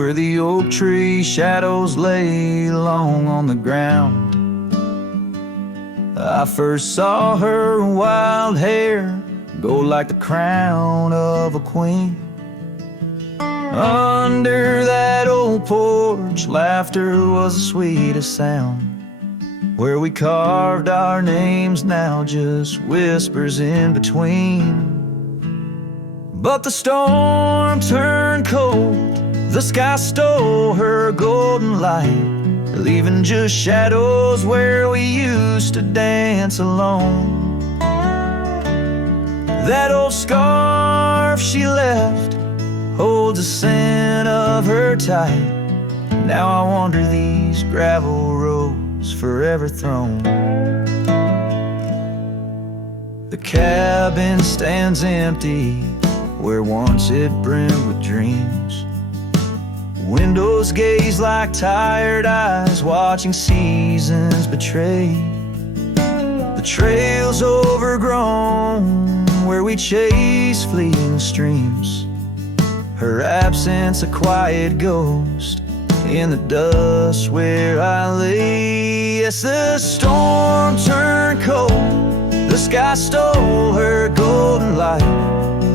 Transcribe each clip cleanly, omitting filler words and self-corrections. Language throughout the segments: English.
where the oak tree shadows lay long on the ground. I first saw her wild hair go like the crown of a queen. Under that old porch, laughter was the sweetest sound. Where we carved our names, now just whispers in between. But the storm turned cold, the sky stole her golden light, leaving just shadows where we used to dance alone. That old scarf she left holds a scent of her tight. Now I wander these gravel roads forever thrown. The cabin stands empty where once it brimmed with dreams. Windows gaze like tired eyes watching seasons betray. The trail's overgrown where we chase fleeting streams. Her absence a quiet ghost in the dust where I lay. Yes, the storm turned cold, the sky stole her golden light,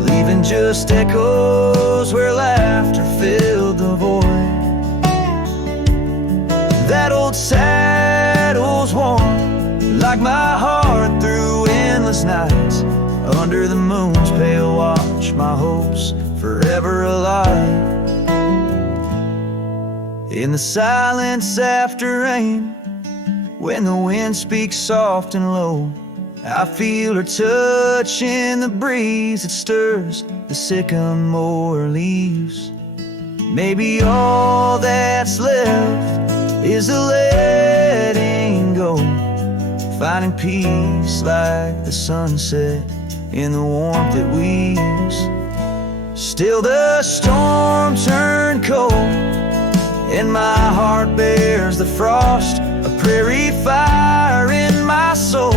leaving just echoes where laughter filled the void. That old saddle's warm like my heart through endless nights. Under the moon's pale watch, my hopes forever alive. In the silence after rain, when the wind speaks soft and low, I feel her touch in the breeze that stirs the sycamore leaves. Maybe all that's left is a letting go, finding peace like the sunset in the warmth it weaves. Still the storm turned cold, and my heart bears the frost, a prairie fire in my soul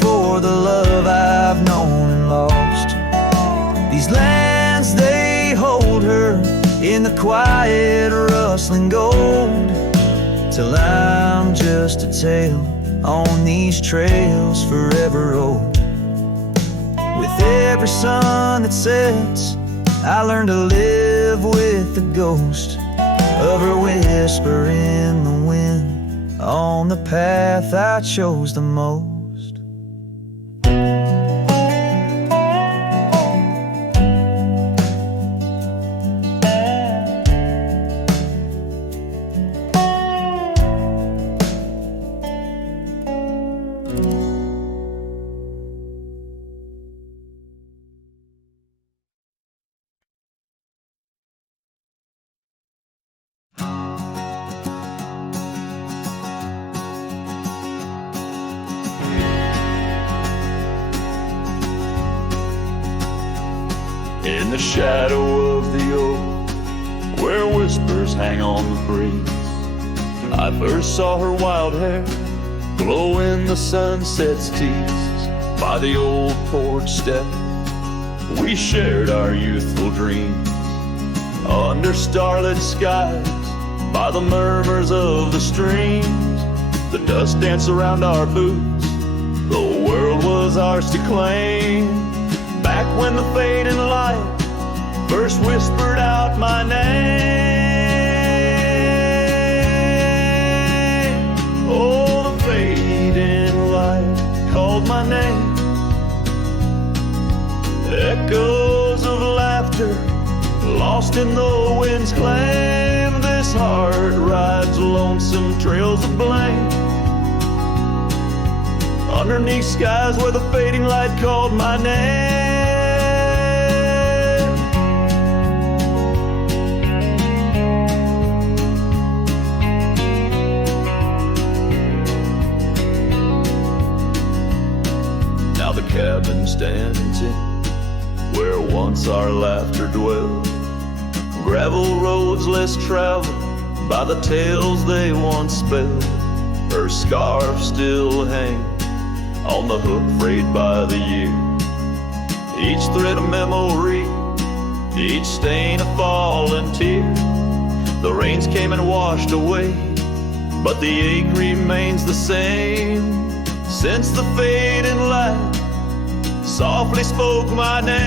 for the love I've known and lost. These lands, they hold her in the quiet rustling gold, till I'm just a tale on these trails forever old. With every sun that sets, I learn to live with the ghost of her whisper in the wind on the path I chose the most. In the shadow of the oak, where whispers hang on the breeze, I first saw her wild hair glow in the sunset's teased. By the old porch step, we shared our youthful dreams. Under starlit skies, by the murmurs of the streams, the dust danced around our boots, the world was ours to claim. Back when the fading light first whispered out my name, oh, the fading light called my name. Echoes of laughter lost in the wind's claim. This heart rides lonesome trails of blame, underneath skies where the fading light called my name. Now the cabin stands in where once our laughter dwelled. Gravel roads less traveled by the tales they once spelled. Her scarf still hangs on the hook frayed by the year. Each thread a memory, each stain a fallen tear. The rains came and washed away, but the ache remains the same. Since the fading light softly spoke my name.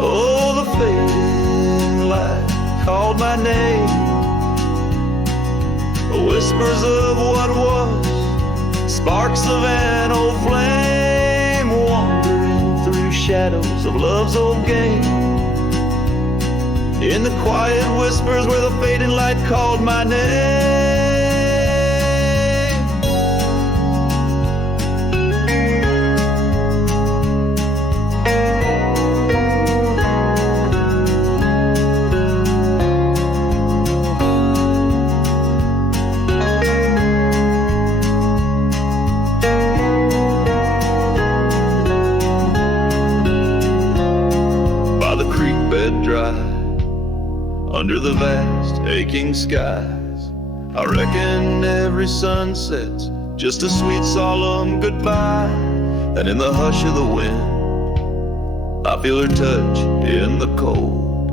Oh, the fading light called my name. Whispers of what was, sparks of an old flame, wandering through shadows of love's old game. In the quiet whispers where the fading light called my name. Under the vast, aching skies, I reckon every sunset's just a sweet, solemn goodbye. And in the hush of the wind, I feel her touch in the cold,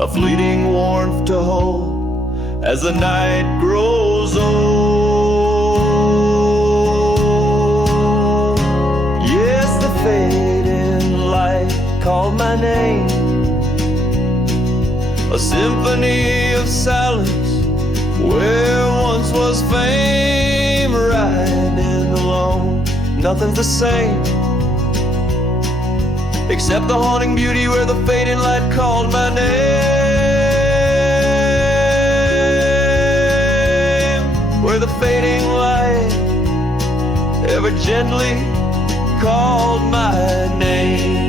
a fleeting warmth to hold as the night grows old. Yes, the fading light called my name. A symphony of silence where once was fame. Riding alone, nothing's the same except the haunting beauty where the fading light called my name. Where the fading light ever gently called my name.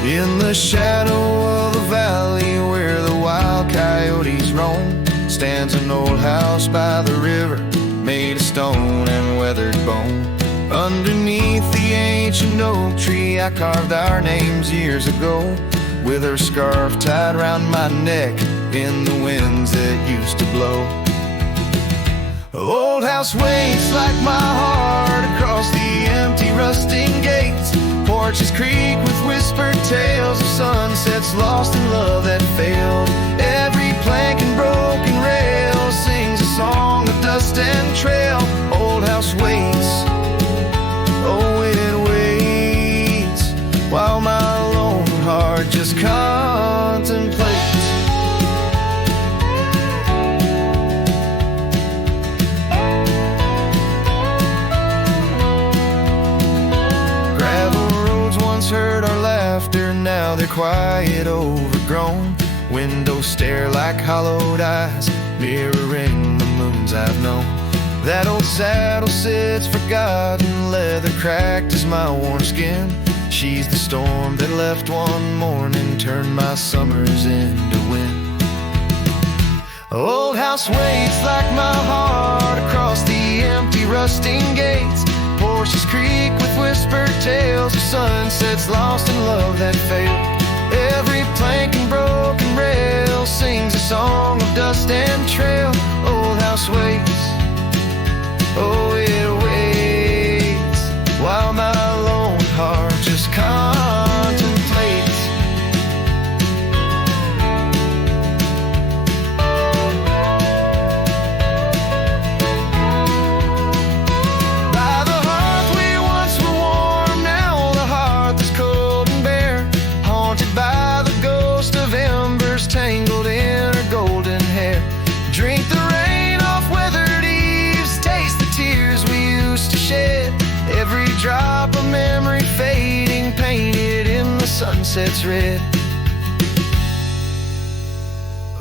In the shadow of the valley where the wild coyotes roam, stands an old house by the river, made of stone and weathered bone. Underneath the ancient oak tree I carved our names years ago, with her scarf tied round my neck in the winds that used to blow. Old house waits like my heart across the empty rusting gates. Porches creak with whispered tales of sunsets lost in love that failed. Every plank and broken rail sings a song of dust and trail. Old house waits, oh it waits, while my lone heart just contemplates. Heard our laughter, now they're quiet, overgrown. Windows stare like hollowed eyes, mirroring the moons I've known. That old saddle sits forgotten, leather cracked as my worn skin. She's the storm that left one morning, turned my summers into wind. Old house waits like my heart across the empty rusting gates. Porches creak with whispered tales of sunsets lost in love that failed. Every plank and broken rail sings a song of dust and trail. Old house waits, oh it waits, while my lone heart just contemplates. Tangled in her golden hair, drink the rain off weathered eaves, taste the tears we used to shed. Every drop of memory fading, painted in the sunset's red.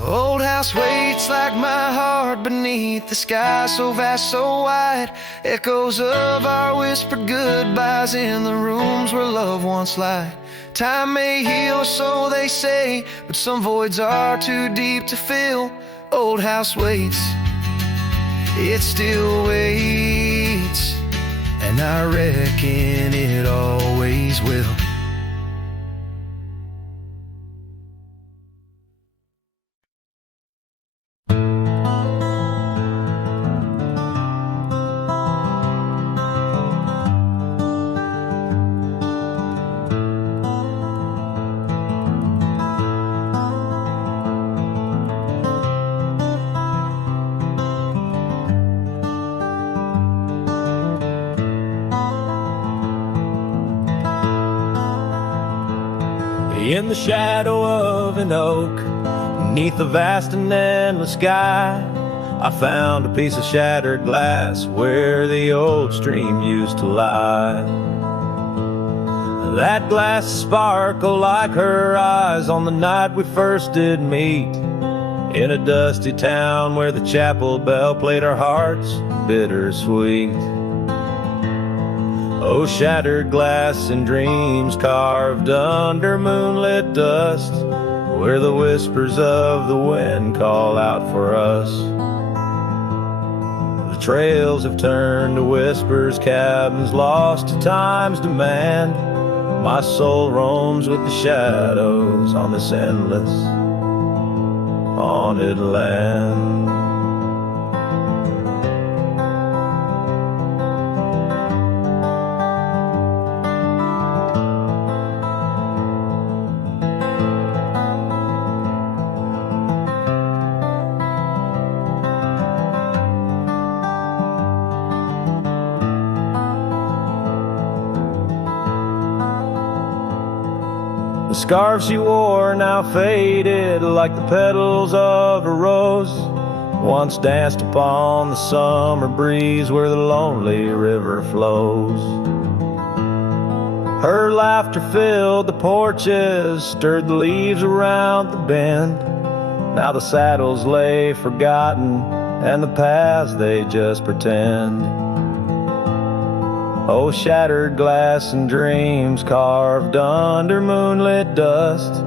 Old house waits like my heart beneath the sky so vast, so wide. Echoes of our whispered goodbyes in the rooms where love once lied. Time may heal, or so they say, but some voids are too deep to fill. Old house waits, it still waits, and I reckon it always will. In the shadow of an oak, beneath the vast and endless sky, I found a piece of shattered glass where the old stream used to lie. That glass sparkled like her eyes on the night we first did meet, in a dusty town where the chapel bell played our hearts bittersweet. Oh, shattered glass and dreams carved under moonlit dust, where the whispers of the wind call out for us. The trails have turned to whispers, cabins lost to time's demand. My soul roams with the shadows on this endless haunted land. The scarf she wore now faded like the petals of a rose, once danced upon the summer breeze where the lonely river flows. Her laughter filled the porches, stirred the leaves around the bend. Now the saddles lay forgotten, and the paths they just pretend. Oh, shattered glass and dreams carved under moonlit dust,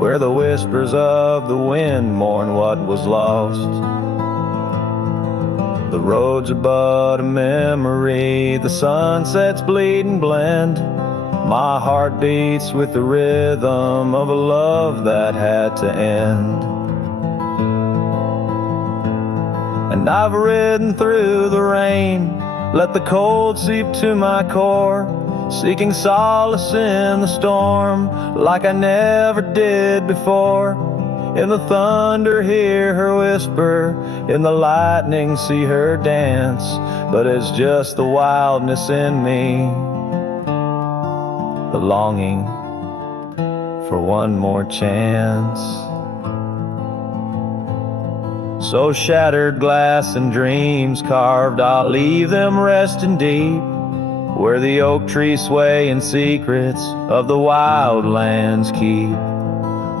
where the whispers of the wind mourn what was lost. The roads are but a memory, the sunsets bleed and blend. My heart beats with the rhythm of a love that had to end. And I've ridden through the rain, let the cold seep to my core, seeking solace in the storm like I never did before. In the thunder hear her whisper, in the lightning see her dance, but it's just the wildness in me, the longing for one more chance. So shattered glass and dreams carved, I'll leave them resting deep, where the oak trees sway in secrets of the wild lands keep.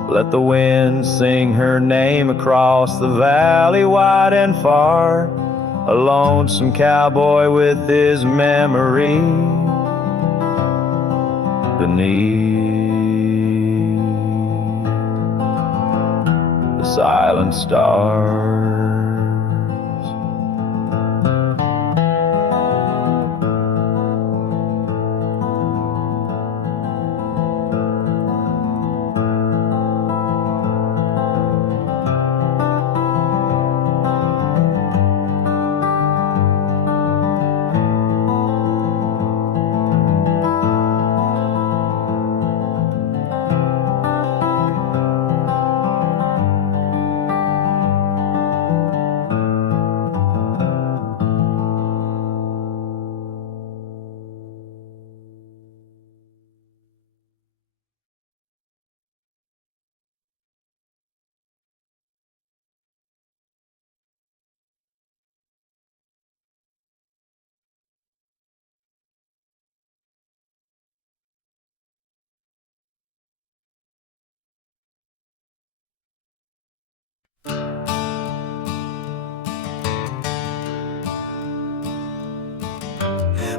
Let the wind sing her name across the valley wide and far, a lonesome cowboy with his memory beneath the silent stars.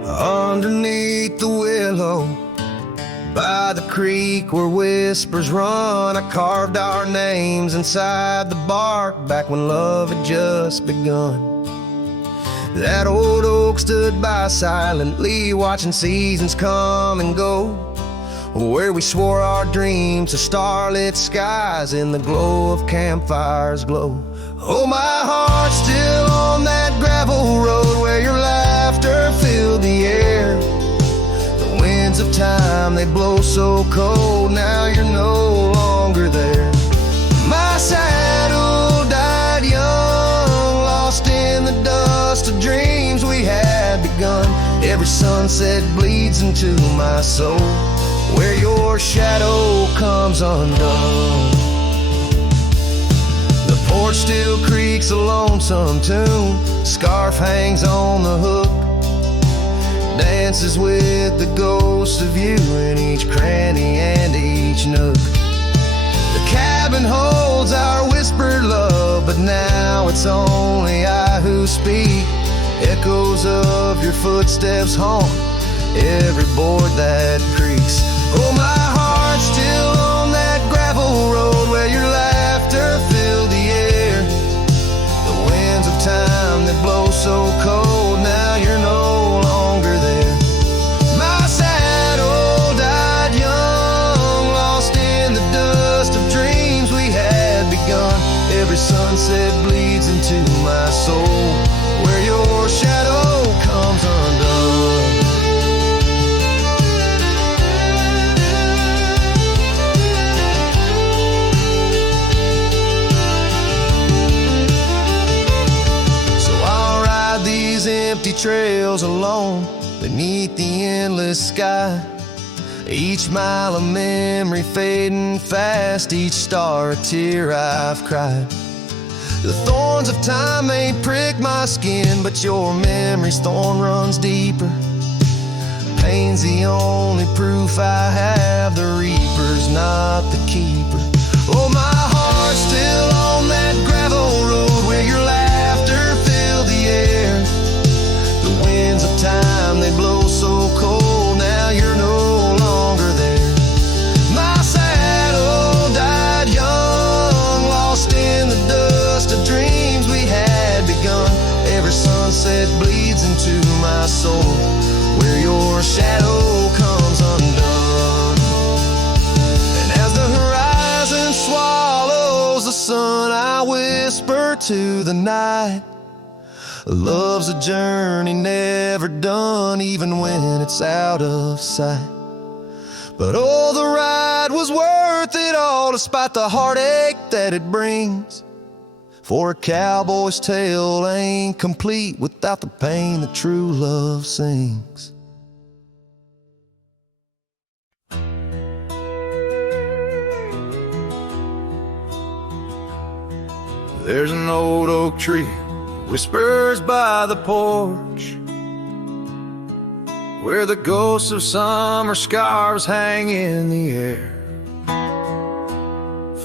Underneath the willow, by the creek where whispers run, I carved our names inside the bark back when love had just begun. That old oak stood by silently, watching seasons come and go, where we swore our dreams to starlit skies in the glow of campfires glow. Oh, my heart's still on that gravel road where your laughter filled the air. The winds of time, they blow so cold, now you're no longer there. My saddle died young, lost in the dust of dreams we had begun. Every sunset bleeds into my soul, where your shadow comes undone. The porch still creaks a lonesome tune, scarf hangs on the hook, dances with the ghost of you in each cranny and each nook. The cabin holds our whispered love, but now it's only I who speak. Echoes of your footsteps haunt every board that creaks. Oh, my heart's still on that gravel road where your laughter filled the air. The winds of time that blow so cold, now you're no longer there. My saddle died young, lost in the dust of dreams we had begun. Every sunset bleeds into my soul, where your shadow comes undone. Empty trails alone beneath the endless sky, each mile a memory fading fast, each star a tear I've cried. The thorns of time may prick my skin, but your memory's thorn runs deeper. Pain's the only proof I have, the reaper's not the keeper. Oh, my heart's still on that gravel road where your laughter filled the air. The winds of time, they blow so cold, now you're no longer there. My saddle died young, lost in the dust of dreams we had begun. Every sunset bleeds into my soul, where your shadow comes undone. And as the horizon swallows the sun, I whisper to the night, love's a journey never done, even when it's out of sight. But oh, the ride was worth it all, despite the heartache that it brings. For a cowboy's tale ain't complete without the pain that true love sings. There's an old oak tree whispers by the porch, where the ghosts of summer scarves hang in the air.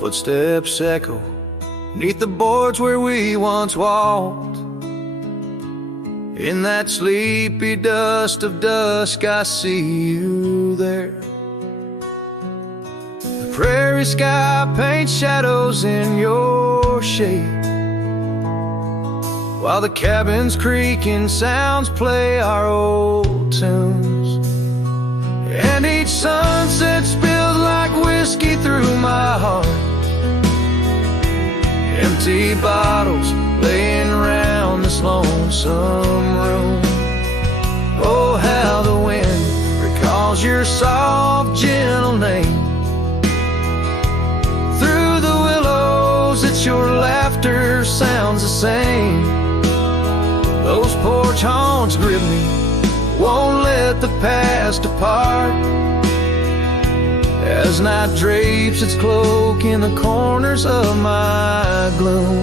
Footsteps echo neath the boards where we once walked. In that sleepy dust of dusk, I see you there. The prairie sky paints shadows in your shape, while the cabin's creaking sounds play our old tunes. And each sunset spills like whiskey through my heart. Empty bottles laying around this lonesome room. Oh, how the wind recalls your soft, gentle name. Through the willows, it's your laughter sounds the same. Those porch haunts grip me, won't let the past depart. As night drapes its cloak in the corners of my gloom.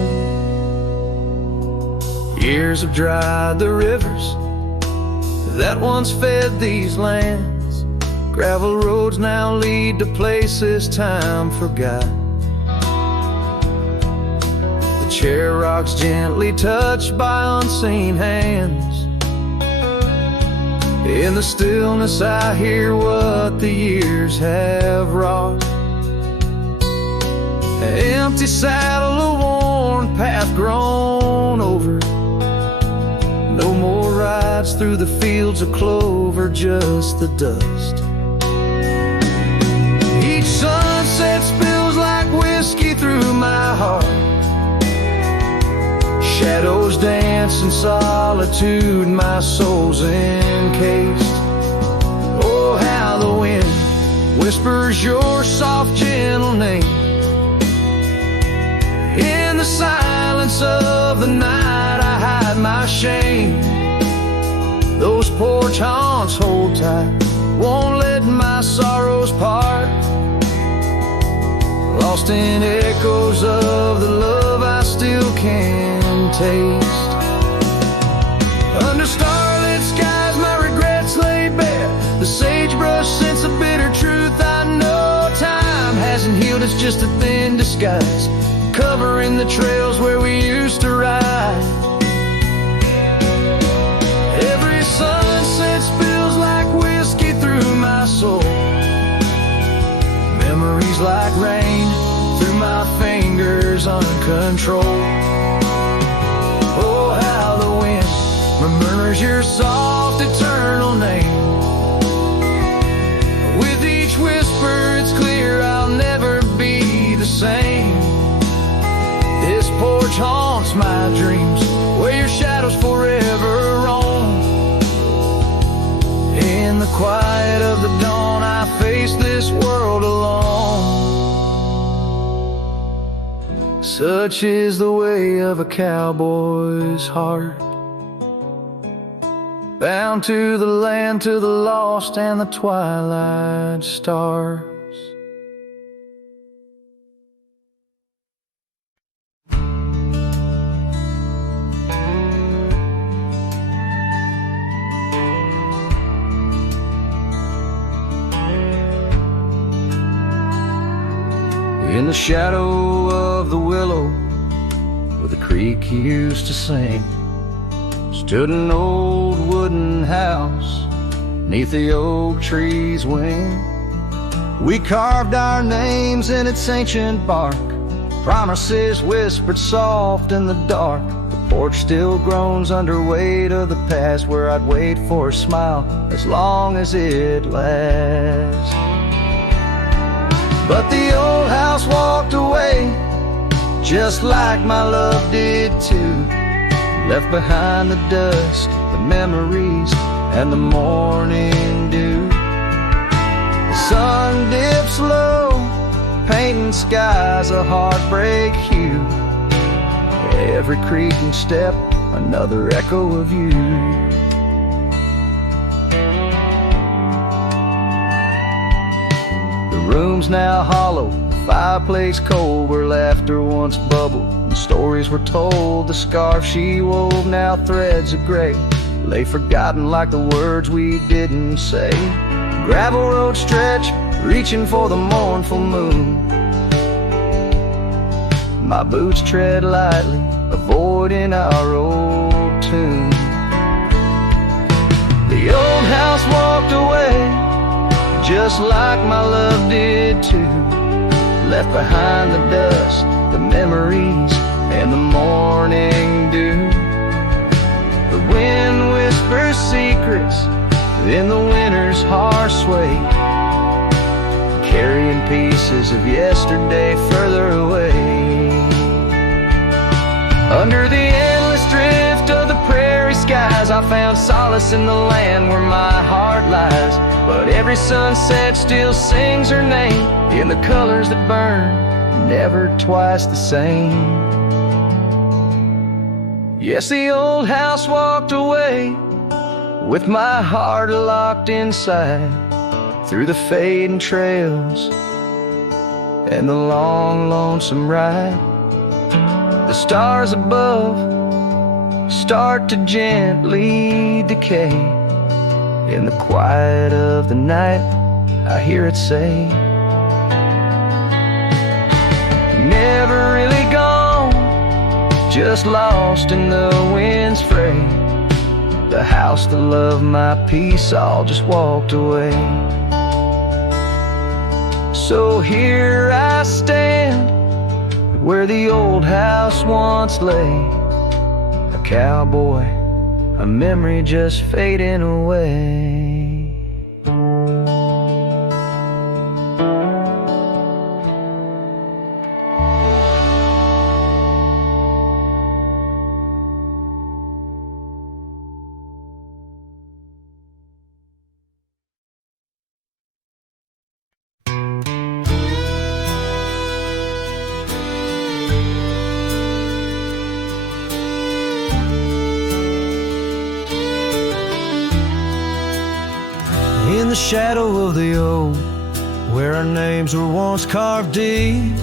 Years have dried the rivers that once fed these lands. Gravel roads now lead to places time forgot. The chair rocks gently touched by unseen hands. In the stillness I hear what the years have wrought. An empty saddle, a worn path grown over. No more rides through the fields of clover, just the dust. Each sunset spills like whiskey through my heart. Shadows dance in solitude, my soul's encased. Oh, how the wind whispers your soft, gentle name. In the silence of the night I hide my shame. Those porch haunts hold tight, won't let my sorrows part. Lost in echoes of the love I still can taste. Under starlit skies my regrets lay bare. The sagebrush scents a bitter truth I know. Time hasn't healed, it's just a thin disguise, covering the trails where we used to ride. Every sunset spills like whiskey through my soul. Memories like rain through my fingers uncontrolled. Oh, how the wind murmurs your soft eternal name. With each whisper it's clear I'll never be the same. This porch haunts my dreams, where your shadows forever roam. In the quiet of the dawn I face this world alone. Such is the way of a cowboy's heart, bound to the land, to the lost and the twilight stars. In the shadow of the willow where the creek used to sing, stood an old wooden house neath the oak tree's wing. We carved our names in its ancient bark, promises whispered soft in the dark. The porch still groans under weight of the past, where I'd wait for a smile as long as it lasts. But the old house walked away, just like my love did too. Left behind the dust, the memories, and the morning dew. The sun dips low, painting skies a heartbreak hue. Every creaking step, another echo of you. The room's now hollow, the fireplace cold, where laughter once bubbled and stories were told. The scarf she wove, now threads of gray, lay forgotten like the words we didn't say. Gravel road stretch, reaching for the mournful moon. My boots tread lightly, avoiding our old tune. The old house walked away, just like my love did too. Left behind the dust, the memories, and the morning dew. The wind whispers secrets in the winter's harsh sway, carrying pieces of yesterday further away. Under the endless drift of the prairie skies, I found solace in the land where my heart lies. But every sunset still sings her name in the colors that burn, never twice the same. Yes, the old house walked away, with my heart locked inside, through the fading trails and the long, lonesome ride. The stars above start to gently decay. In the quiet of the night, I hear it say, never really gone, just lost in the wind's fray. the house that loved my peace all just walked away. So here I stand, where the old house once lay, a cowboy, a memory just fading away. In the shadow of the oak, where our names were once carved deep,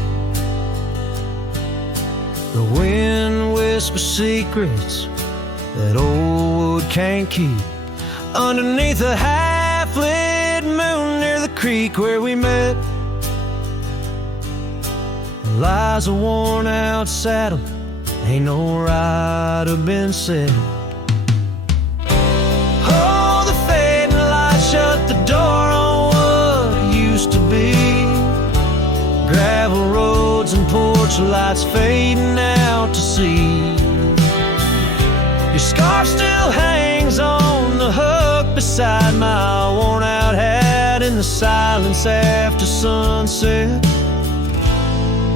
the wind whispers secrets that old wood can't keep. Underneath a half-lit moon near the creek where we met, lies a worn-out saddle, ain't no rider been set. Shut the door on what used to be. Gravel roads and porch lights fading out to sea. Your scarf still hangs on the hook beside my worn out hat in the silence after sunset.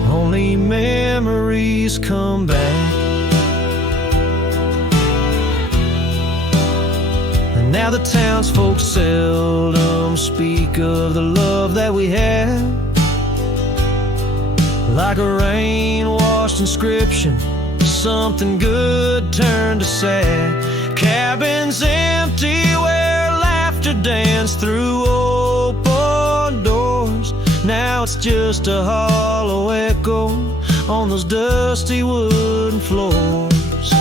Only memories come back. Now the townsfolk seldom speak of the love that we had. Like a rain-washed inscription, something good turned to sad. Cabins empty where laughter danced through open doors. Now it's just a hollow echo on those dusty wooden floors.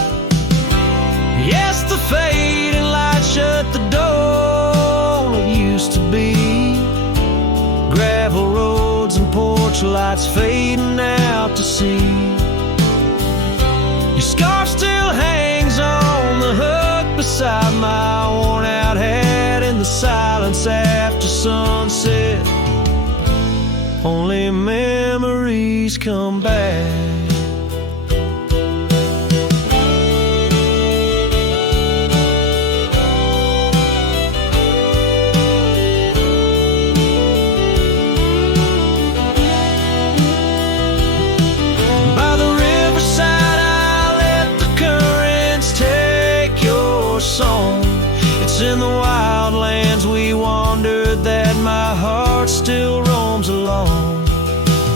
Yes, the fading light shut the door. It used to be gravel roads and porch lights fading out to sea. Your scarf still hangs on the hook beside my worn out hat in the silence after sunset. Only memories come back. It's in the wildlands we wandered that my heart still roams along.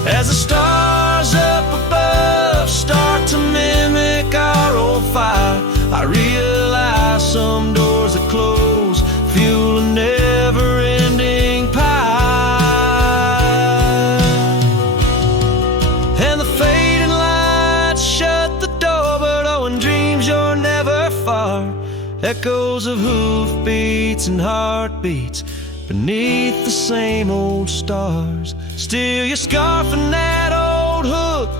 As the stars up above start to mimic our old fire, I realize some doors that close fuel a never-ending pie. And the fading lights shut the door, but oh, in dreams you're never far. Echoes of hoofbeats and heartbeats beneath the same old stars. Still your scarf and that old hook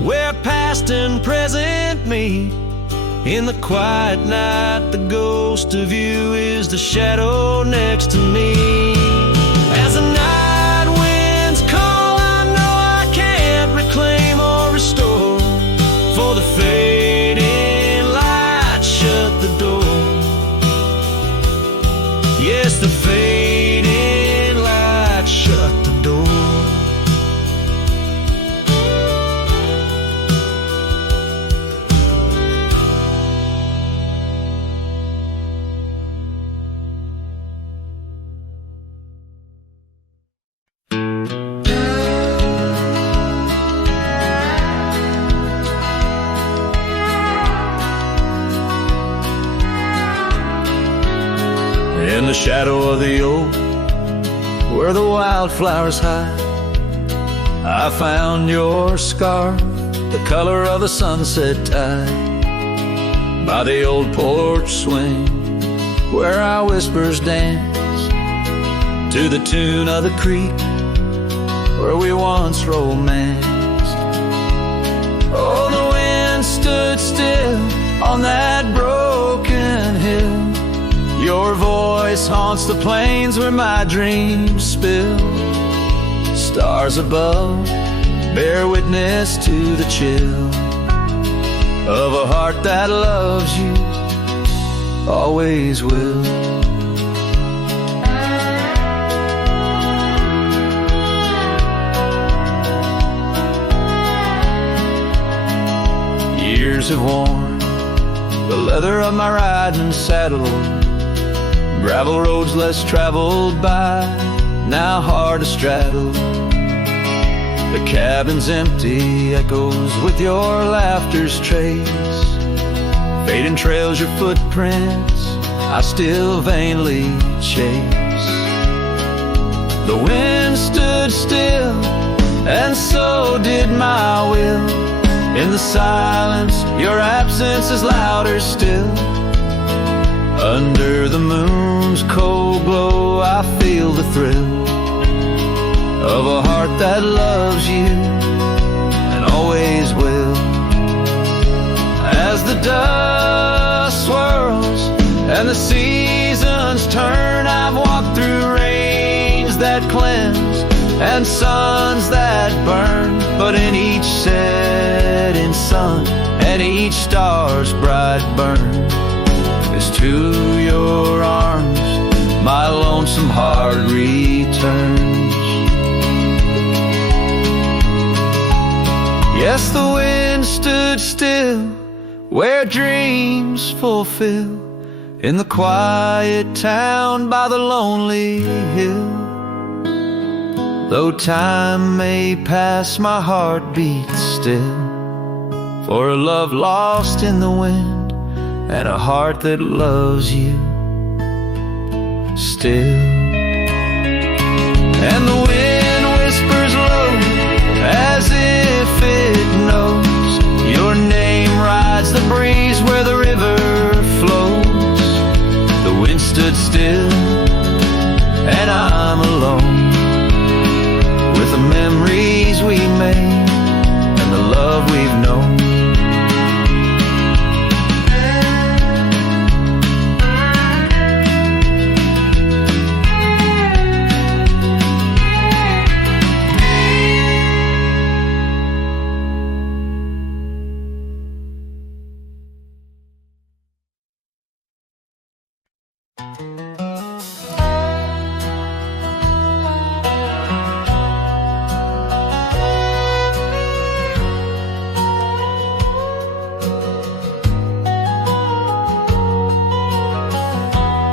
where past and present meet. In the quiet night, the ghost of you is the shadow next to me. As the night winds call, I know I can't reclaim or restore. For the fading light shut the door. Yes, the fading light shut the door. In the shadow of the oak, where the wildflowers hide, I found your scarf, the color of a sunset tide. By the old porch swing, where our whispers dance, to the tune of the creek, where we once romanced. Oh, the wind stood still on that broken hill, voice haunts the plains where my dreams spill. Stars above bear witness to the chill of a heart that loves you, always will. Years have worn the leather of my riding saddle, gravel roads less traveled by, now hard to straddle. The cabin's empty, echoes with your laughter's trace, fading trails your footprints I still vainly chase. The wind stood still, and so did my will. In the silence, your absence is louder still. Under the moon's cold glow, I feel the thrill of a heart that loves you and always will. As the dust swirls and the seasons turn, I've walked through rains that cleanse and suns that burn, but in each setting sun and each star's bright burn is to your arms my lonesome heart returns. Yes, the wind stood still where dreams fulfill, in the quiet town by the lonely hill. Though time may pass, my heart beats still, for a love lost in the wind and a heart that loves you still. And the wind whispers low as if it knows your name rides the breeze where the river flows. The wind stood still and I'm alone with the memories we made and the love we've known.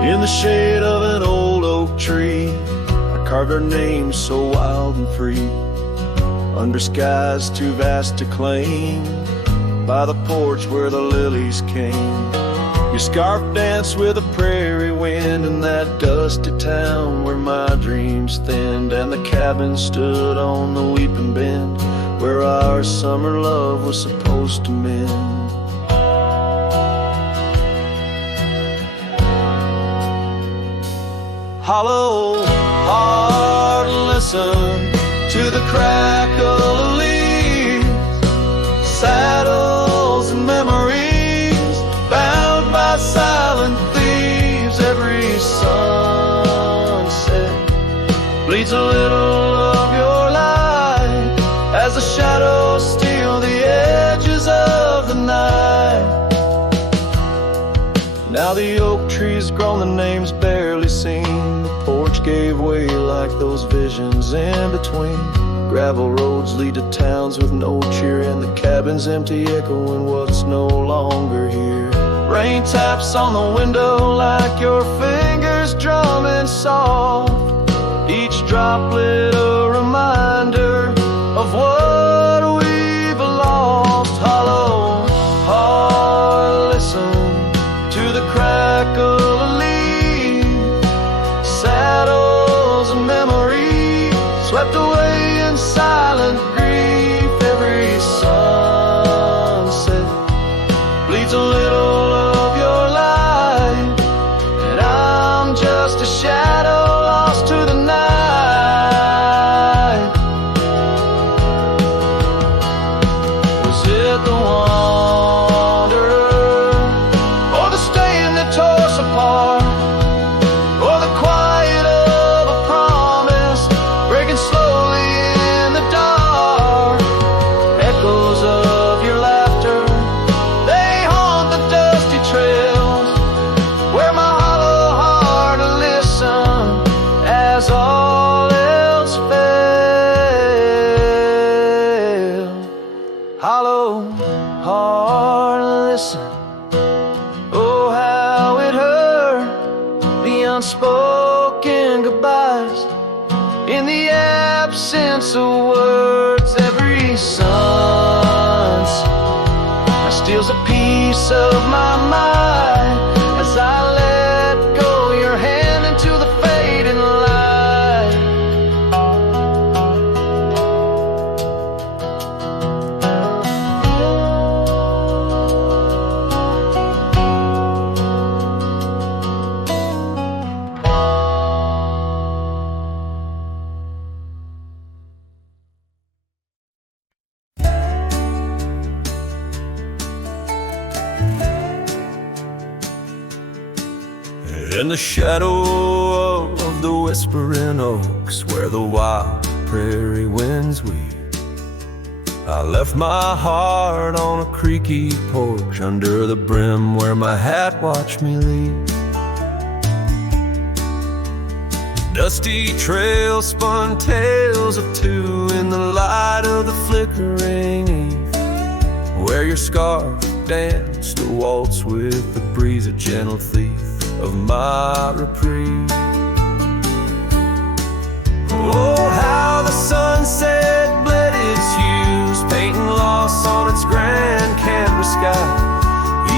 In the shade of an old oak tree, I carved our names so wild and free, under skies too vast to claim, by the porch where the lilies came. Your scarf danced with a prairie wind in that dusty town where my dreams thinned, and the cabin stood on the weeping bend where our summer love was supposed to mend. Hollow heart, listen to the crackle of leaves, saddles and memories bound by silent thieves. Every sunset bleeds a little of your light as the shadows steal the edges of the night. Now the oak tree's grown, the name's barely seen. The porch gave way like those visions in between. Gravel roads lead to towns with no cheer, and the cabin's empty, echoing what's no longer here. Rain taps on the window like your fingers drumming soft, each droplet a reminder of what we've lost. Hollow heart, listen to the crackle of leaves, saddles and memories swept away in silent grief. Every sunset bleeds a little of your light, and I'm just a shadow lost to the night. unspoken goodbyes. In the absence of words, every sunset steals a piece of my mind as I let go your hand into the fading light. In the shadow of the whispering oaks, where the wild prairie winds weep, I left my heart on a creaky porch under the brim where my hat watched me leave. Dusty trail spun tales of two in the light of the flickering eve, where your scarf danced a waltz with the breeze, a gentle thief of my reprieve. Oh, how the sunset bled its hues, painting loss on its grand canvas sky.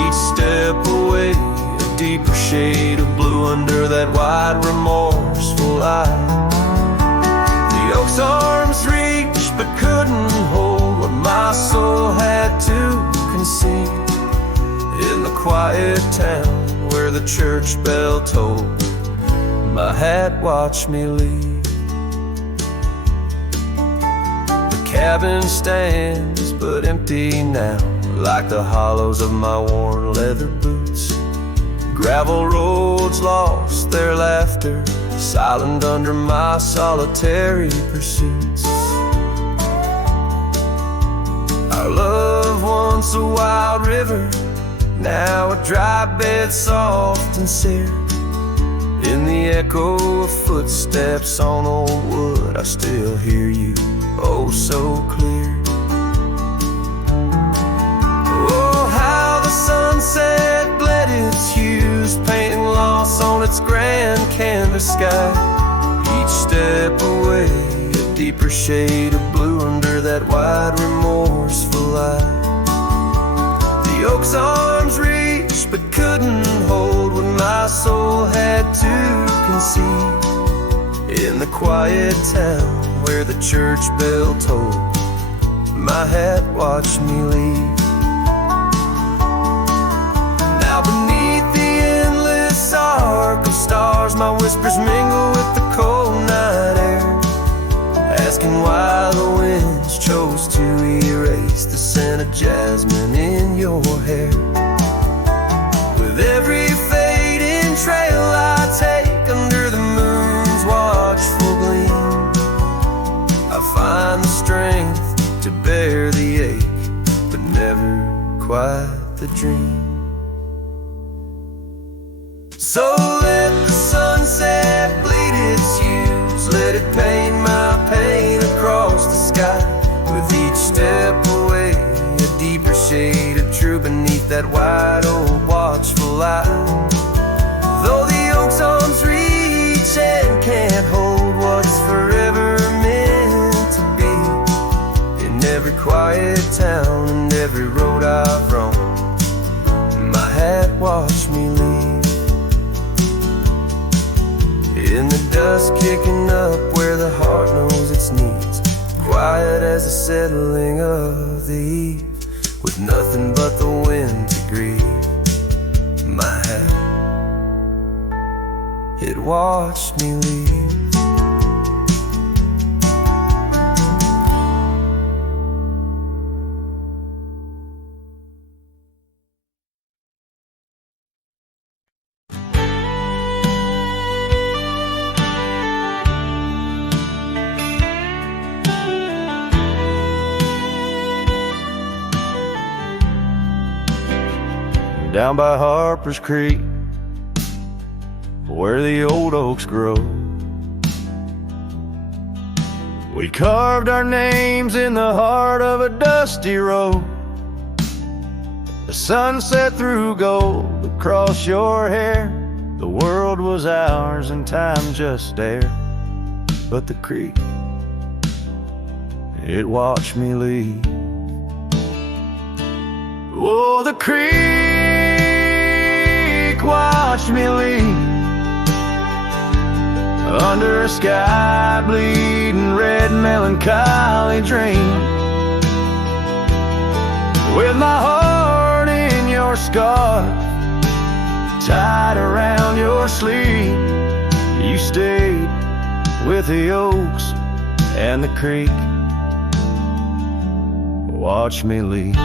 Each step away, a deeper shade of blue under that wide remorseful eye. The oak's arms reached but couldn't hold what my soul had to conceal. In the quiet town where the church bell tolled, my hat watched me leave. The cabin stands but empty now, like the hollows of my worn leather boots. Gravel roads lost their laughter, silent under my solitary pursuits. Our love, once a wild river, now a dry bed soft and sere. In the echo of footsteps on old wood, I still hear you, oh so clear. Oh, how the sunset bled its hues, painting loss on its grand canvas sky. Each step away, a deeper shade of blue under that wide remorseful light. The oak's arms reached but couldn't hold what my soul had to concede. In the quiet town where the church bell tolled, my hat watched me leave. Now beneath the endless arc of stars, my whispers mingle with the cold night air, asking why the winds chose to erase the scent of jasmine in your hair. With every fading trail I take under the moon's watchful gleam, I find the strength to bear the ache, but never quite the dream. So let the sunset bleed its hues, let it paint my pain across the sky. With each step away, a deeper shade of true beneath that wide old watchful light. Though the oak's arms reach and can't hold what's forever meant to be, in every quiet town and every road I've roamed, my hat watched me leave. In the dust kicking up where the heart knows its needs, quiet as the settling of the eve, with nothing but the wind to grieve. My hat, it watched me leave. Down by Harper's Creek, where the old oaks grow, we carved our names in the heart of a dusty road. The sunset threw gold across your hair, The world was ours and time just stared. But the creek, it watched me leave. Oh, the creek watched me leave under a sky bleeding red melancholy dream, with my heart in your scarf tied around your sleeve. You stayed with the oaks and the creek. Watch me leave.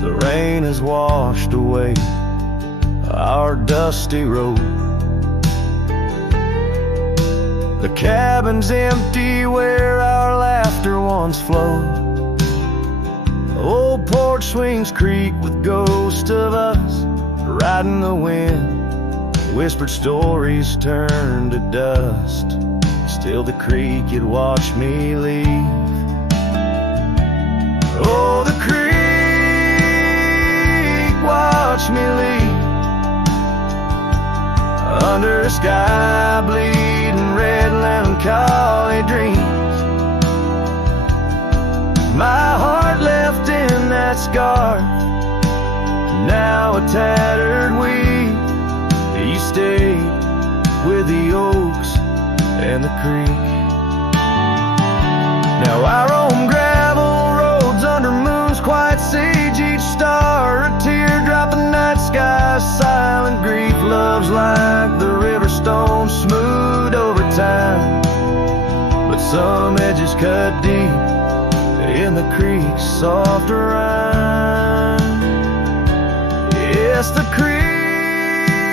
The rain has washed away our dusty road. The cabin's empty where our laughter once flowed. Old porch swings creak with ghosts of us riding the wind. Whispered stories turn to dust. Still the creek, it watched me leave. Oh, the creek watched me leave under a sky bleeding red melancholy dreams. My heart left in that scar, now a tattered weed. You stayed with the oaks and the creek. Now I roam gravel roads under moon's quiet siege. Each star a teardrop, the night sky silent grief. Love's like the river stone, smooth over time, but some edges cut deep in the creek's soft rhyme. Yes, the creek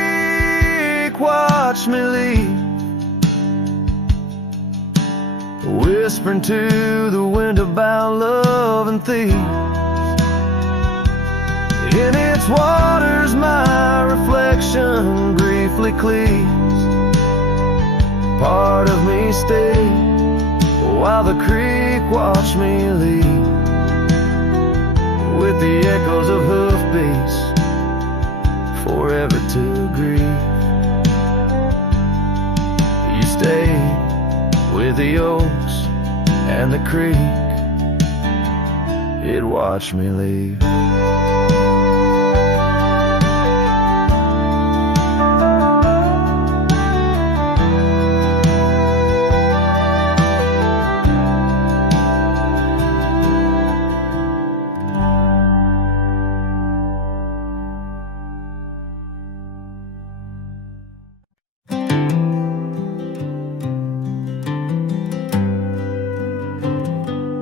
watched me leave, whispering to the wind about love and thieves. In its waters my reflection briefly cleaves. Part of me stayed while the creek watched me leave, with the echoes of hoofbeats forever to grieve. You stayed with the oaks and the creek, it watched me leave.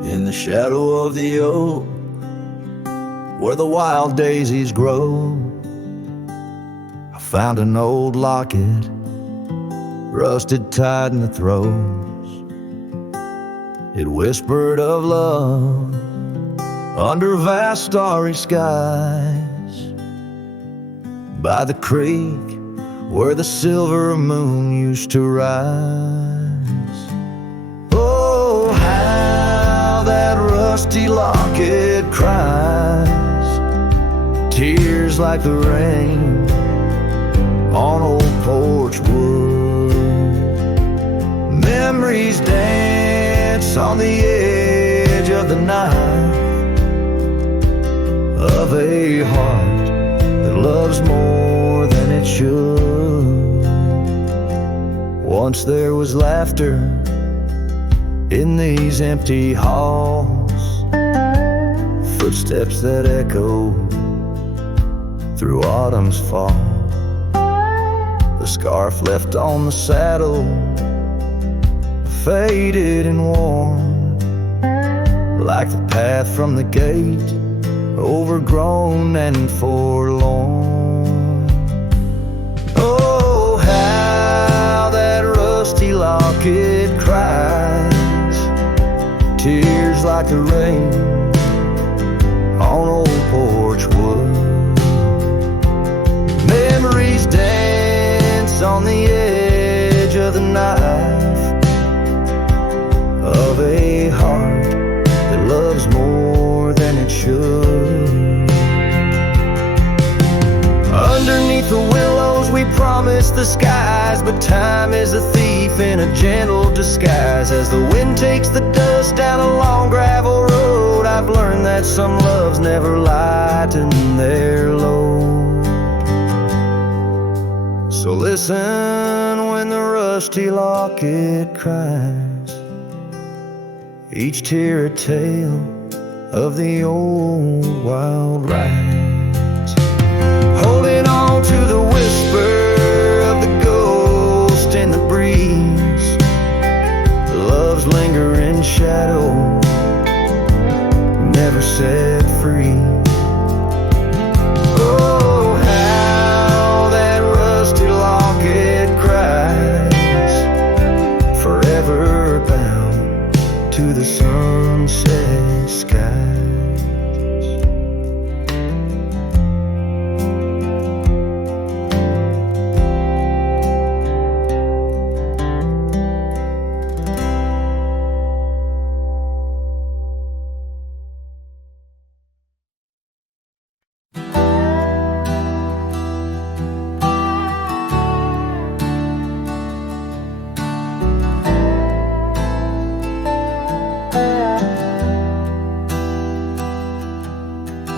In the shadow of the oak, where the wild daisies grow, I found an old locket, rusted tight in the throes. It whispered of love under vast starry skies, by the creek where the silver moon used to rise. Oh, how that rusty locket cries, tears like the rain on old porch wood. Memories dance on the edge of the knife of a heart that loves more than it should. Once there was laughter in these empty halls, footsteps that echo through autumn's fall. The scarf left on the saddle, faded and worn, like the path from the gate, overgrown and forlorn. Oh, how that rusty locket cries, tears like the rain on old porch wood. Memories dance on the edge of the knife of a heart that loves more than it should. we promised the skies, but time is a thief in a gentle disguise. As the wind takes the dust down a long gravel road, I've learned that some loves never lighten their load. So listen when the rusty locket cries, each tear a tale of the old wild rides. Holding on to the whisper of the ghost in the breeze, love's lingering shadow never set free. Oh, how that rusty locket cries, forever bound to the sunset skies.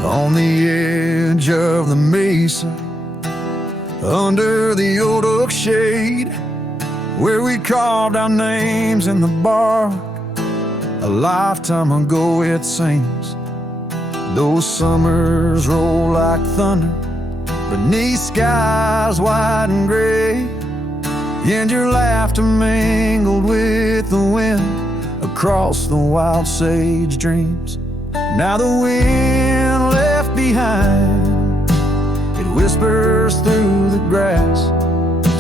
On the edge of the mesa, under the old oak shade, where we carved our names in the bark, a lifetime ago it seems. Those summers roll like thunder beneath skies white and gray, and your laughter mingled with the wind across the wild sage dreams. Now the wind left behind, it whispers through the grass,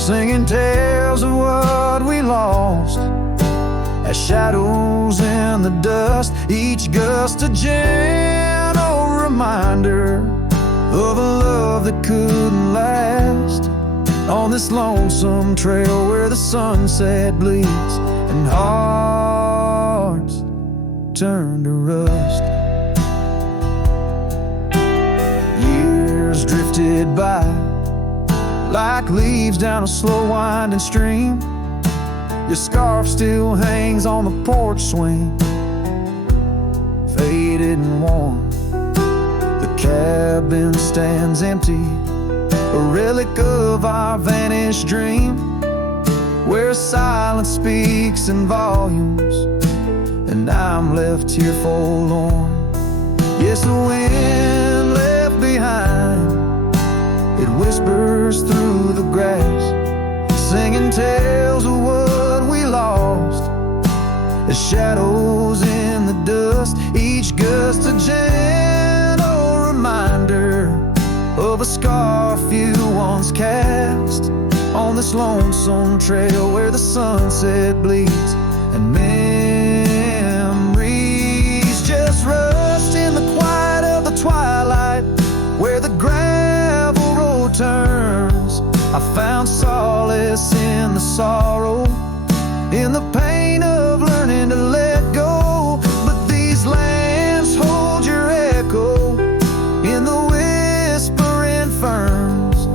singing tales of what we lost, as shadows in the dust, each gust a gentle reminder of a love that couldn't last. On this lonesome trail where the sunset bleeds and hearts turn to rust. Drifted by like leaves down a slow winding stream. Your scarf still hangs on the porch swing, faded and worn. The cabin stands empty, a relic of our vanished dream, where silence speaks in volumes, and I'm left here forlorn. Yes, the wind left behind, it whispers through the grass, singing tales of what we lost, as shadows in the dust, each gust a gentle reminder of a scarf you once cast. On this lonesome trail where the sunset bleeds and memories just rust in the quiet of the twilight, where the gravel road turns. I found solace in the sorrow, in the pain of learning to let go. But these lands hold your echo in the whispering ferns,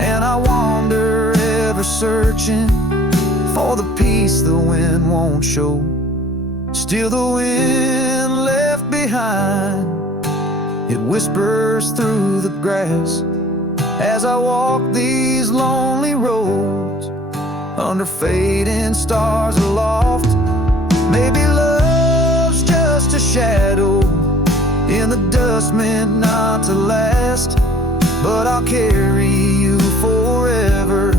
and I wander ever searching for the peace the wind won't show. Still the wind left behind, it whispers through the grass, as I walk these lonely roads under fading stars aloft. Maybe love's just a shadow in the dust meant not to last, but I'll carry you forever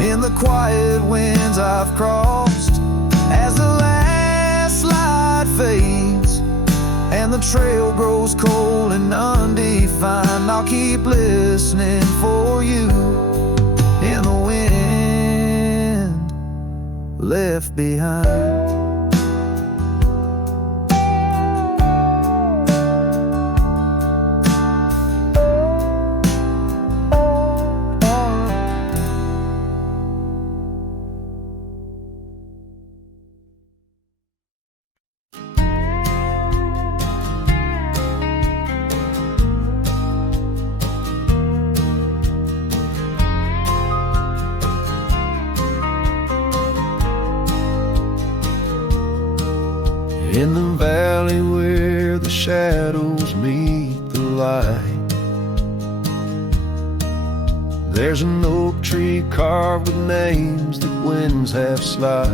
in the quiet winds I've crossed. As the last light fades and the trail grows cold and undefined, I'll keep listening for you in the wind left behind. shadows meet the light. There's an oak tree carved with names that winds have slide.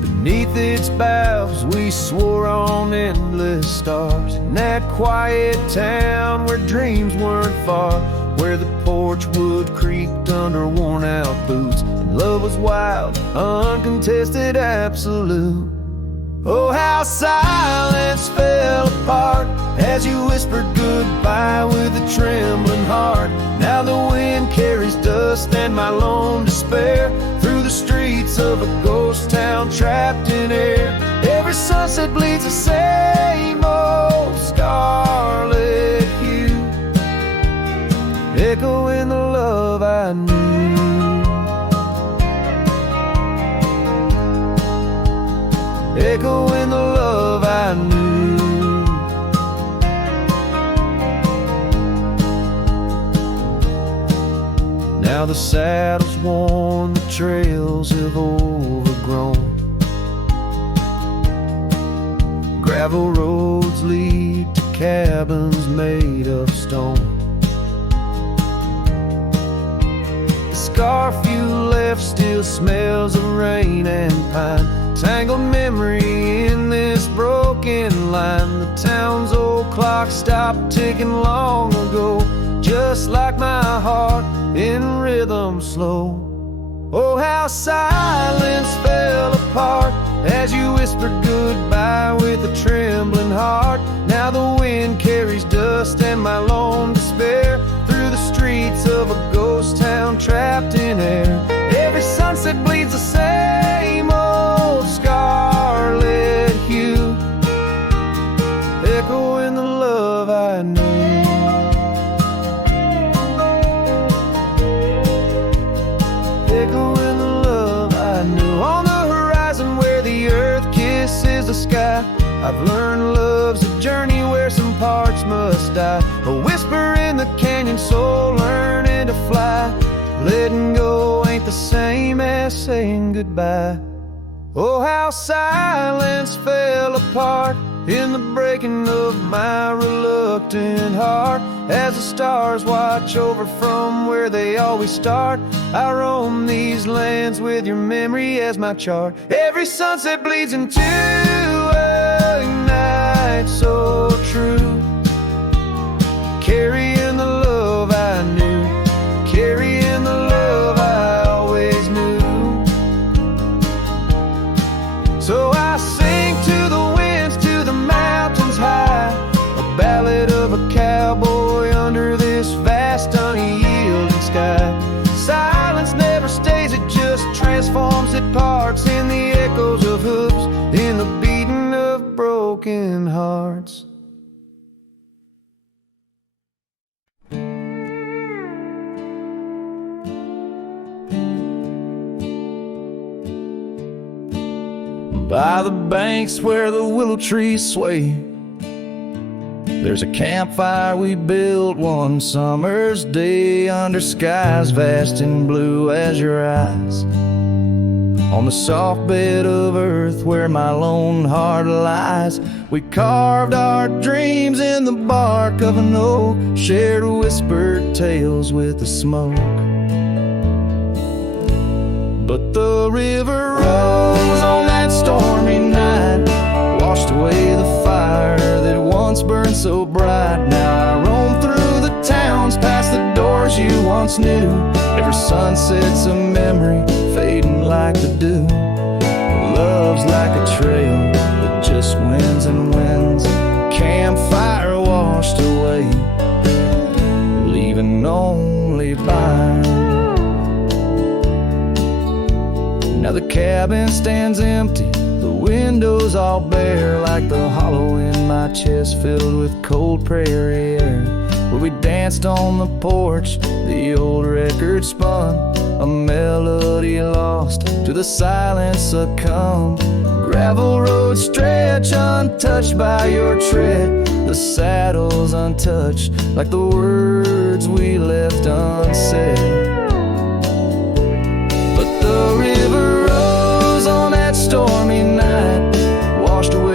Beneath its boughs we swore on endless stars. In that quiet town where dreams weren't far, where the porch wood creaked under worn out boots, and love was wild, uncontested, absolute. Oh, how silence fell apart as you whispered goodbye with a trembling heart. Now the wind carries dust and my lone despair through the streets of a ghost town trapped in air. Every sunset bleeds the same old scarlet hue, echoing the love I knew. Echoing the love I knew. Now the saddle's worn, the trails have overgrown. Gravel roads lead to cabins made of stone. The scarf you left still smells of rain and pine, tangled memory in this broken line. The town's old clock stopped ticking long ago, just like my heart in rhythm slow. Oh, how silence fell apart as you whispered goodbye with a trembling heart. Now the wind carries dust and my lone despair through the streets of a ghost town trapped in air. Every sunset bleeds the same old scarlet hue, echoing the love I knew. Echoing the love I knew. On the horizon where the earth kisses the sky, I've learned love's a journey where some parts must die. A whisper in the canyon, soul learning to fly. Letting go ain't the same as saying goodbye. Oh, how silence fell apart in the breaking of my reluctant heart, as the stars watch over from where they always start. I roam these lands with your memory as my chart. Every sunset bleeds into a night so true, carrying the love I knew, carrying the love I always knew. So I sing to the winds, to the mountains high, a ballad of a cowboy under this vast unyielding sky. Silence never stays, it just transforms, it parts in the echoes of hooves, in the beating of broken hearts. By the banks where the willow trees sway, there's a campfire we built one summer's day, under skies vast and blue as your eyes. On the soft bed of earth where my lone heart lies, we carved our dreams in the bark of an oak, shared whispered tales with the smoke. But the river rose on that stormy night, washed away the fire that once burned so bright. Now I roam through the towns, past the doors you once knew. Every sunset's a memory, fading like the dew. Love's like a trail that just wins and wins. Campfire washed away, leaving only pine. Now the cabin stands empty, the windows all bare, like the hollow in my chest filled with cold prairie air. Where we danced on the porch, the old record spun, a melody lost to the silence succumb. Gravel roads stretch untouched by your tread, the saddle's untouched like the words we left unsaid. But the river rose on that stormy night, washed away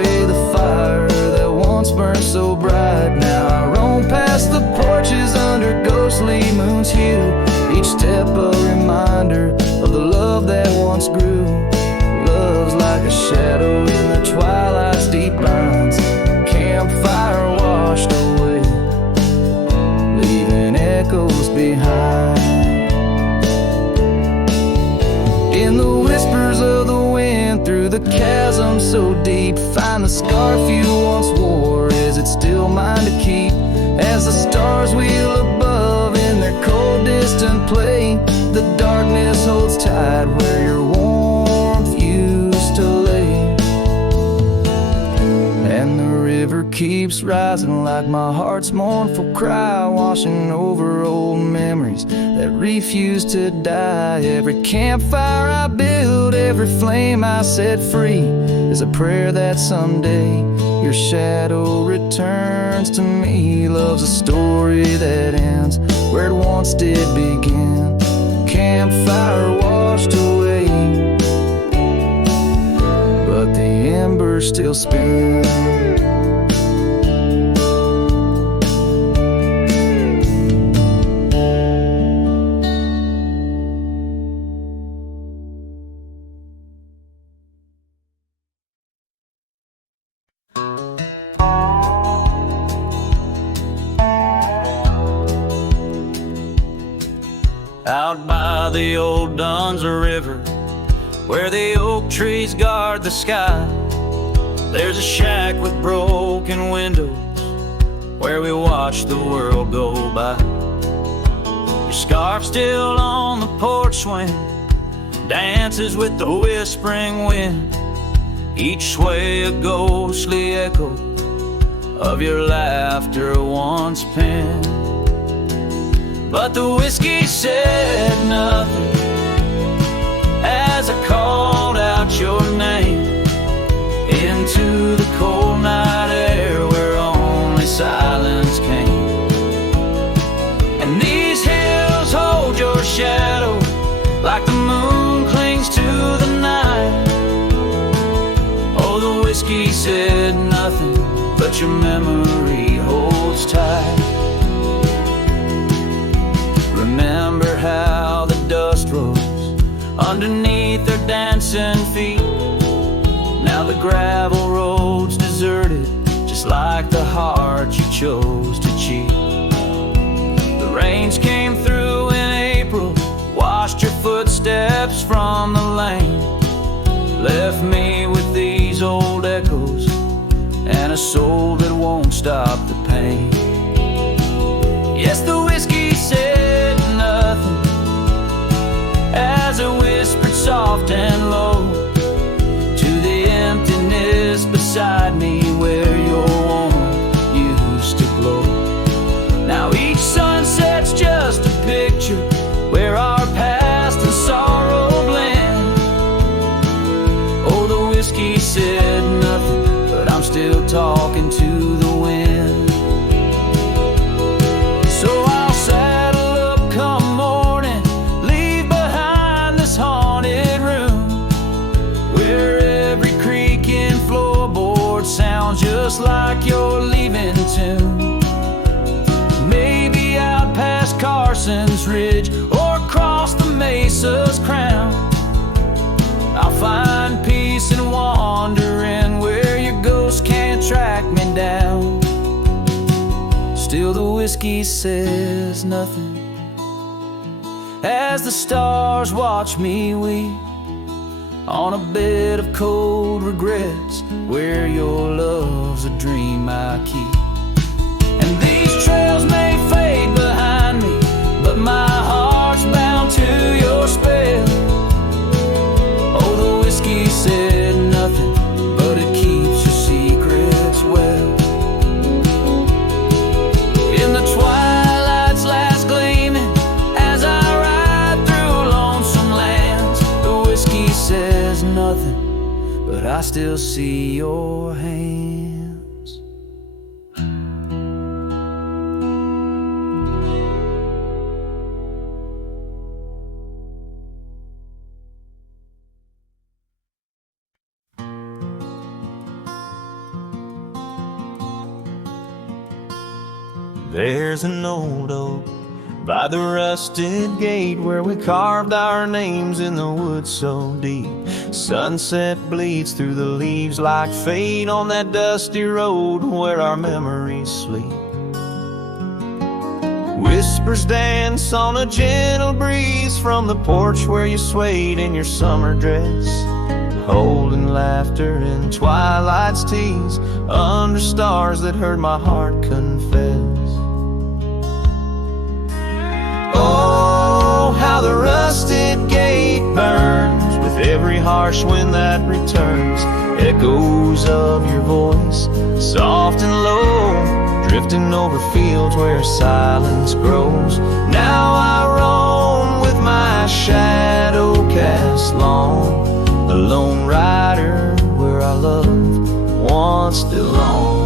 deep. Find the scarf you once wore, is it still mine to keep? As the stars wheel above in their cold distant play, the darkness holds tight where your warmth used to lay. And the river keeps rising like my heart's mournful cry, washing over old memories that refuse to die. Every campfire I build, every flame I set free, is a prayer that someday your shadow returns to me. Love's a story that ends where it once did begin. Campfire washed away, but the embers still spin. Out by the old Duns River, where the oak trees guard the sky, there's a shack with broken windows where we watch the world go by. Your scarf still on the porch swing dances with the whispering wind, each sway a ghostly echo of your laughter once penned. But the whiskey said nothing as I called out your name into the cold night air where only silence came. And these hills hold your shadow like the moon clings to the night. Oh, the whiskey said nothing, but your memory holds tight. Remember how the dust rose underneath their dancing feet. Now the gravel road's deserted, just like the heart you chose to cheat. The rains came through in April, washed your footsteps from the lane, left me with these old echoes and a soul that won't stop the pain. Yes, the whiskey said nothing as it whispered soft and low to the emptiness beside me where your warmth used to glow. Now each sunset's just a picture where our past and sorrow blend. Oh, the whiskey said nothing, but I'm still talking to the wind. So I'll saddle up come morning, leave behind this haunted room where every creaking floorboard sounds just like your leaving tune. Maybe out past Carson's Ridge or across the mesa's crown, I'll find peace in wandering where your ghost can't track me down. Still the whiskey says nothing as the stars watch me weep on a bed of cold regrets where your love's a dream I keep. And these trails may fade behind me, but my heart's bound to your spell. Oh, the whiskey said nothing, but it keeps your secrets well. In the twilight's last gleaming, as I ride through lonesome lands, the whiskey says nothing, but I still see your hands. There's an old oak by the rusted gate where we carved our names in the wood so deep. Sunset bleeds through the leaves like fate on that dusty road where our memories sleep. Whispers dance on a gentle breeze from the porch where you swayed in your summer dress. holding laughter in twilight's tease, under stars that heard my heart confess. Oh, how the rusted gate burns with every harsh wind that returns. Echoes of your voice, soft and low, drifting over fields where silence grows. Now I roam with my shadow cast long, a lone rider where our love once belonged.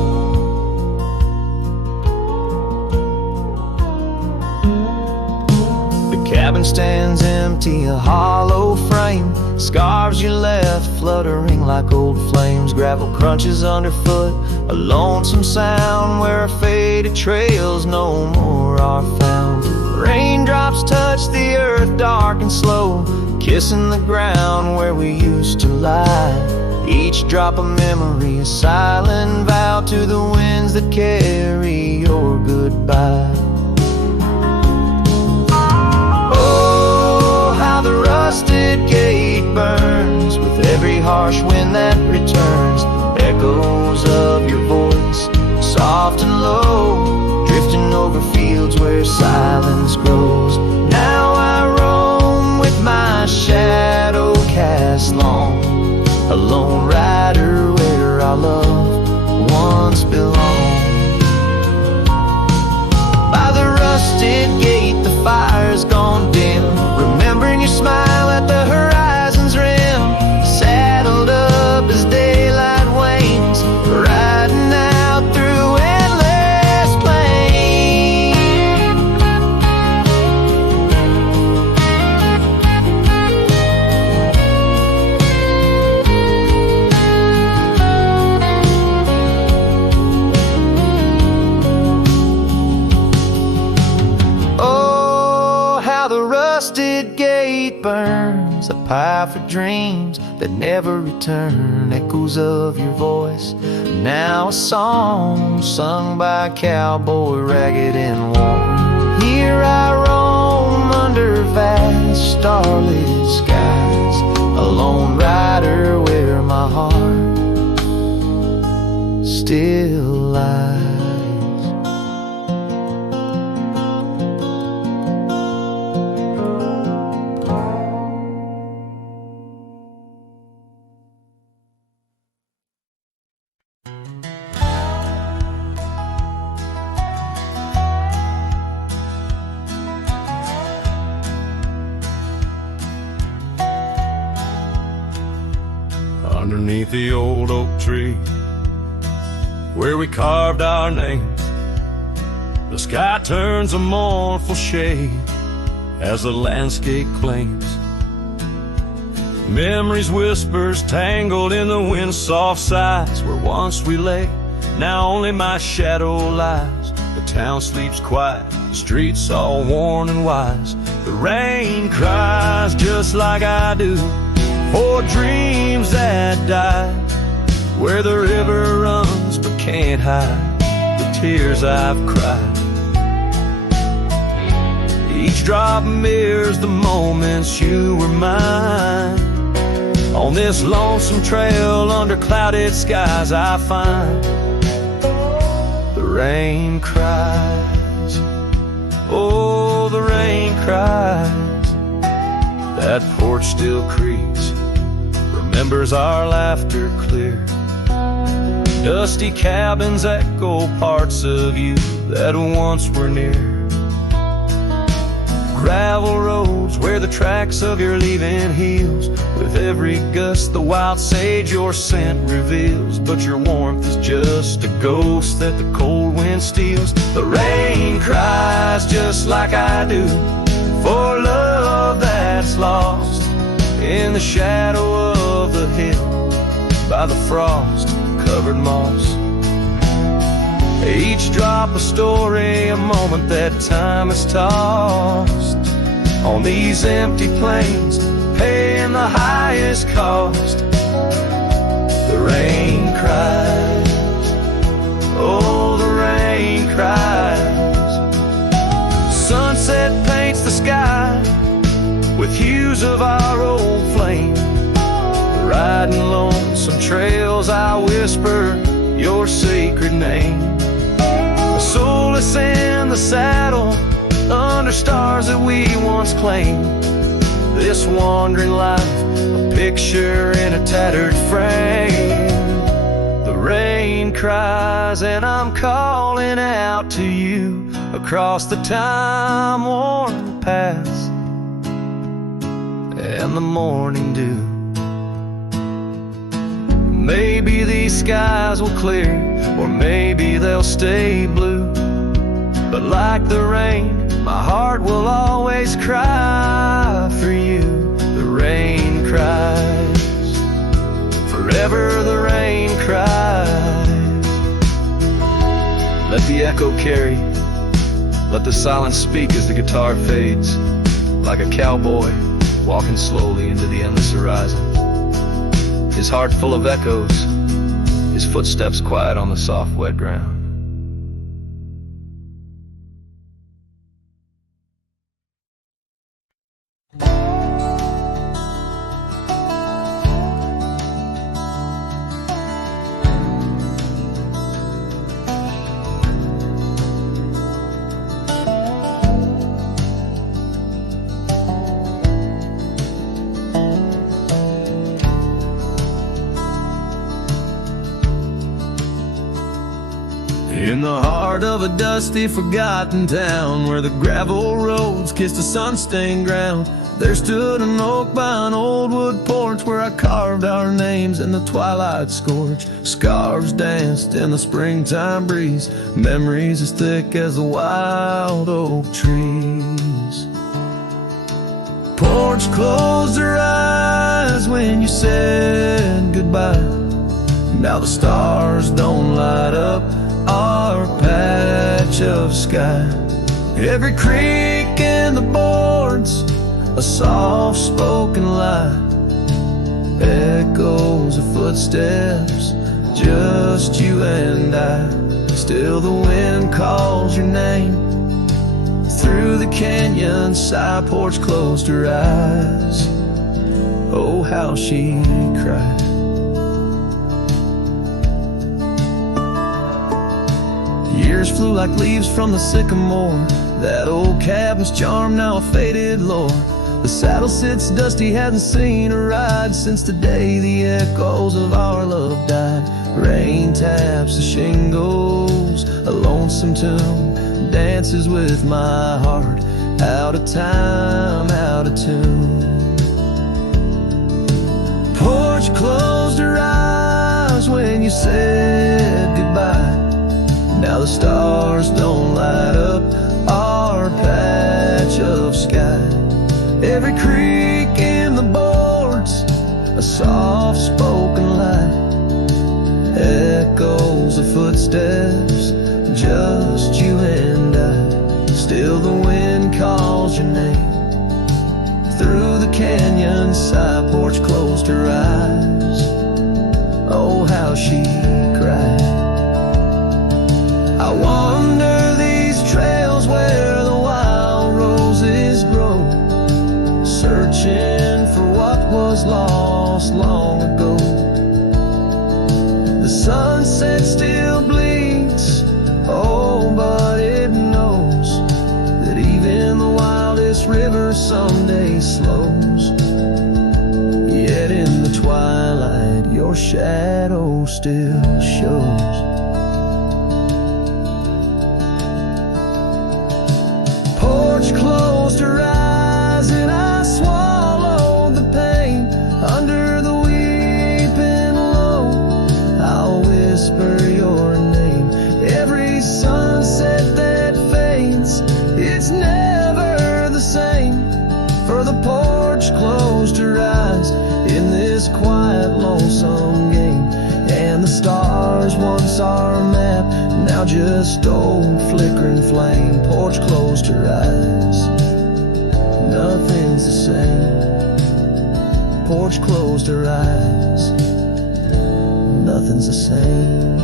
The cabin stands empty, a hollow frame, scarves you left fluttering like old flames. Gravel crunches underfoot, a lonesome sound where faded trails no more are found. Raindrops touch the earth dark and slow, kissing the ground where we used to lie. Each drop a memory, a silent vow to the winds that carry your goodbye. Oh, how the rusted gate burns with every harsh wind that returns. Echoes of your voice, soft and low, drifting over fields where silence grows. Now I roam with my shadow cast long, a lone rider where our love once belonged. By the rusted gate the fire's gone dim, remembering your smile at the horizon's rim. Saddled up as daylight wanes, riding out through endless plain. Oh, how the rusted gate burns, a pyre for dreams that never return. Echoes of your voice, now a song sung by a cowboy ragged and worn. Here I roam under vast starlit skies, a lone rider where my heart still lies. Underneath the old oak tree where we carved our names, the sky turns a mournful shade as the landscape claims. Memories whispers tangled in the wind's soft sighs, where once we lay, now only my shadow lies. The town sleeps quiet, the streets all worn and wise. The rain cries just like I do for dreams that die, where the river runs but can't hide the tears I've cried. Each drop mirrors the moments you were mine. On this lonesome trail under clouded skies I find the rain cries. Oh, the rain cries. That porch still creaks, remembers our laughter clear. Dusty cabins echo parts of you that once were near. Gravel roads where the tracks of your leaving heals. With every gust the wild sage your scent reveals, but your warmth is just a ghost that the cold wind steals. The rain cries just like I do for love that's lost in the shadow of the hill by the frost-covered moss. Each drop a story, a moment that time has tossed on these empty plains, paying the highest cost. The rain cries. Oh, the rain cries. Sunset paints the sky with hues of our old flame, riding whisper your sacred name. Soulless in the saddle, under stars that we once claimed. This wandering life, a picture in a tattered frame. The rain cries and I'm calling out to you across the time-worn past and the morning dew. Maybe these skies will clear, or maybe they'll stay blue. But like the rain, my heart will always cry for you. The rain cries, forever the rain cries. Let the echo carry, let the silence speak as the guitar fades. Like a cowboy walking slowly into the endless horizon. His heart full of echoes, his footsteps quiet on the soft wet ground. In the heart of a dusty, forgotten town, where the gravel roads kissed the sun-stained ground, there stood an oak by an old wood porch, where I carved our names in the twilight scorch. Scarves danced in the springtime breeze, memories as thick as the wild oak trees. Porch closed her eyes when you said goodbye. Now the stars don't light up our patch of sky. Every creak in the boards, a soft-spoken lie, echoes of footsteps, just you and I. Still the wind calls your name through the canyon side. Porch closed her eyes, oh how she cried. Years flew like leaves from the sycamore. That old cabin's charm, now a faded lore. The saddle sits dusty, hasn't seen a ride since the day the echoes of our love died. Rain taps the shingles, a lonesome tune dances with my heart. Out of time, out of tune. Porch closed her eyes when you said goodbye. Now the stars don't light up our patch of sky. Every creak in the boards, a soft-spoken lie, echoes of footsteps, just you and I. Still the wind calls your name through the canyon side. Porch closed her eyes, oh how she cried. I wander these trails where the wild roses grow, searching for what was lost long ago. The sunset still bleeds, oh but it knows that even the wildest river someday slows. Yet in the twilight your shadow still shows. Closed her eyes and I swallowed the pain. Under the weeping low, I'll whisper your name. Every sunset that fades, it's never the same. For the porch closed her eyes in this quiet, lonesome game. And the stars, once our map, now just old flickering flame. Porch closed her eyes, nothing's the same. Porch closed her eyes, nothing's the same.